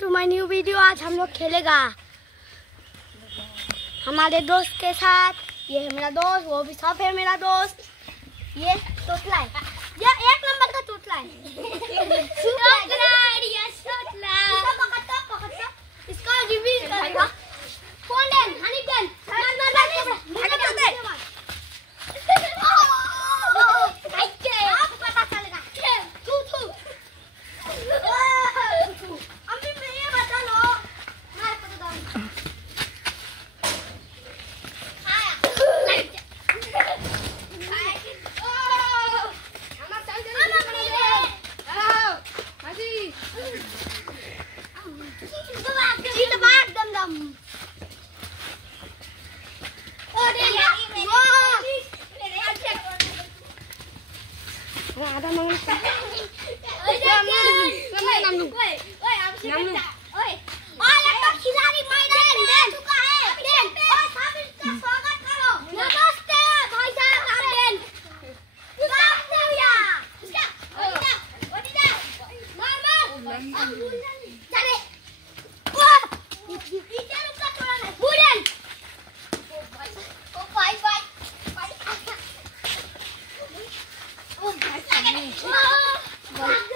To my new video. आज हम लोग खेलेगा हमारे दोस्त के साथ। ये है मेरा दोस्त, वो भी सब है मेरा दोस्त। ये तोतला है, ये 1 नंबर का तोतला है। इसका रिव्यू करेगा। फोन हनी पेन ada mau खिलाड़ी मैदान चुका है। और सब इसका स्वागत करो। नमस्ते भाई साहब, चले Oh,